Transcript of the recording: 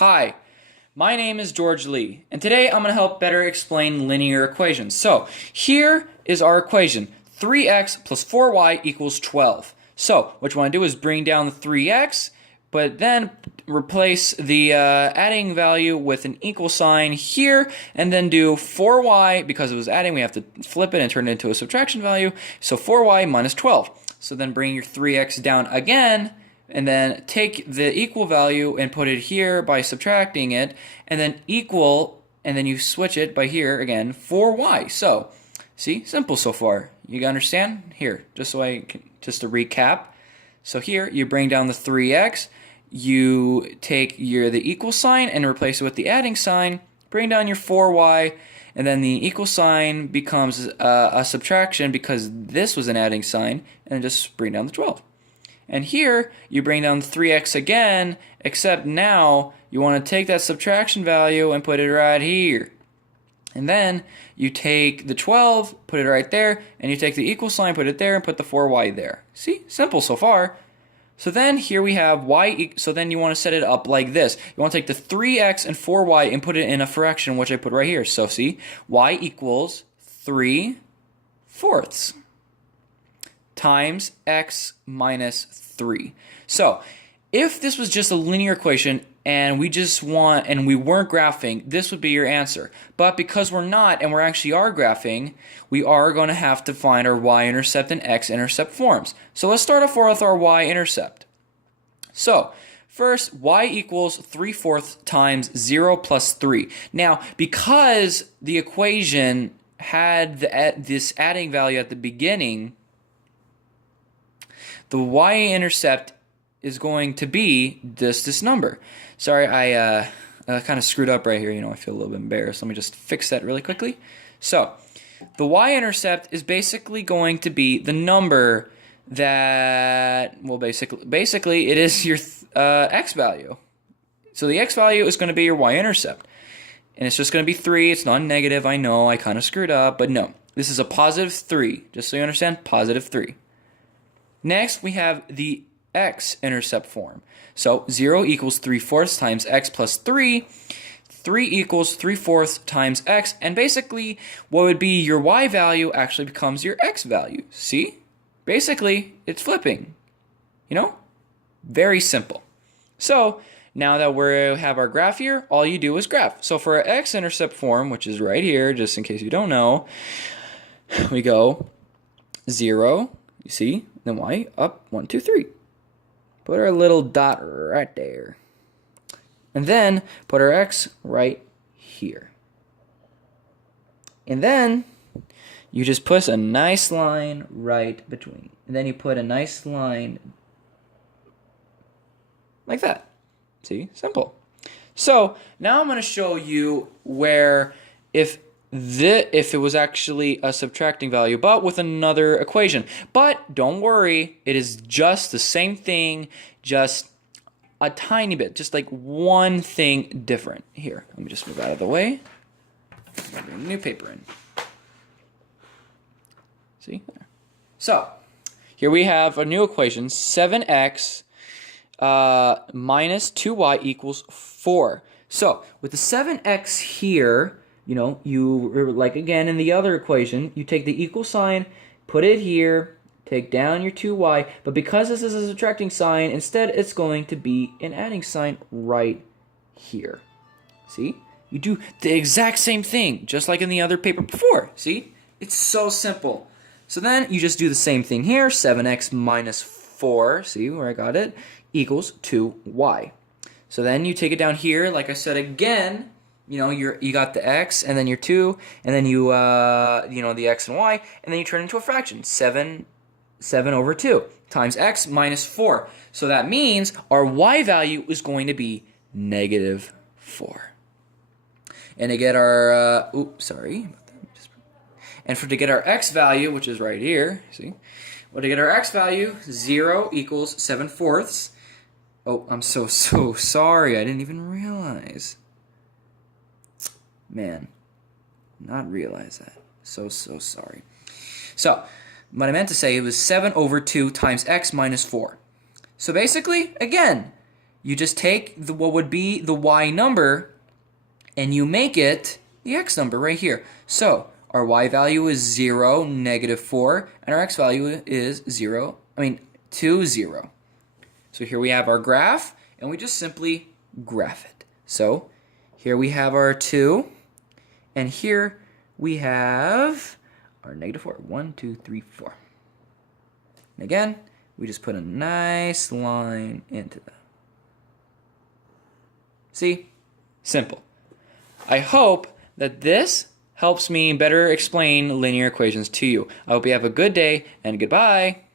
Hi, my name is George Lee, and today I'm going to help better explain linear equations. So, here is our equation. 3x plus 4y equals 12. So, what you want to do is bring down the 3x, but then replace the adding value with an equal sign here, and then do 4y, because it was adding, we have to flip it and turn it into a subtraction value, so 4y minus 12. So then bring your 3x down again, and then take the equal value and put it here by subtracting it, and then equal, and then you switch it by here again, 4y. So, see, simple so far. You understand? Here, just to recap. So here, you bring down the 3x, you take the equal sign and replace it with the adding sign, bring down your 4y, and then the equal sign becomes a subtraction because this was an adding sign, and just bring down the 12. And here, you bring down the 3x again, except now you want to take that subtraction value and put it right here. And then you take the 12, put it right there, and you take the equal sign, put it there, and put the 4y there. See? Simple so far. So then here we have y, so then you want to set it up like this. You want to take the 3x and 4y and put it in a fraction, which I put right here. So see, y equals 3/4 times x minus 3. So, if this was just a linear equation and we weren't graphing, this would be your answer. But because we're not and we actually are graphing, we are going to have to find our y-intercept and x-intercept forms. So let's start off with our y-intercept. So, first, y equals 3/4 times 0 plus 3. Now, because the equation had this adding value at the beginning, the y-intercept is going to be this number. Sorry, I kind of screwed up right here. I feel a little bit embarrassed. Let me just fix that really quickly. So, the y-intercept is basically going to be the number that, well, basically it is your x value. So the x value is going to be your y-intercept. And it's just going to be 3. It's non-negative. I know, I kind of screwed up, but no. This is a positive 3. Just so you understand, positive 3. Next, we have the x-intercept form. So 0 equals 3/4 times x plus 3. 3 equals 3/4 times x. And basically, what would be your y value actually becomes your x value. See? Basically, it's flipping. Very simple. So, now that we have our graph here, all you do is graph. So for our x-intercept form, which is right here, just in case you don't know, we go 0, you see, then y, up, 1, 2, 3. Put our little dot right there. And then put our x right here. And then you just put a nice line right between. And then you put a nice line like that. See? Simple. So now I'm going to show you where if it was actually a subtracting value, but with another equation. But don't worry, it is just the same thing, just a tiny bit, just like one thing different. Here, let me just move out of the way. Bring new paper in. See? So, here we have a new equation, 7x minus 2y equals 4. So, with the 7x here, you, like again in the other equation, you take the equal sign, put it here, take down your 2y, but because this is a subtracting sign, instead it's going to be an adding sign right here. See? You do the exact same thing, just like in the other paper before. See? It's so simple. So then you just do the same thing here, 7x minus 4, see where I got it, equals 2y. So then you take it down here, like I said again, you got the x, and then your 2, and then you, the x and y, and then you turn it into a fraction, 7 over 2 times x minus 4. So that means our y value is going to be negative 4. And to get our, to get our x value, which is right here, see? Well, to get our x value, 0 equals 7/4. Oh, I'm so sorry. I didn't even realize. Man, not realize that. So sorry. So, what I meant to say, it was 7 over 2 times x minus 4. So basically, again, you just take what would be the y number and you make it the x number right here. So our y value is 0, -4, and our x value is 2, 0. So here we have our graph, and we just simply graph it. So here we have our 2, and here we have our -4. 1, 2, 3, 4. And again, we just put a nice line into that. See? Simple. I hope that this helps me better explain linear equations to you. I hope you have a good day, and goodbye.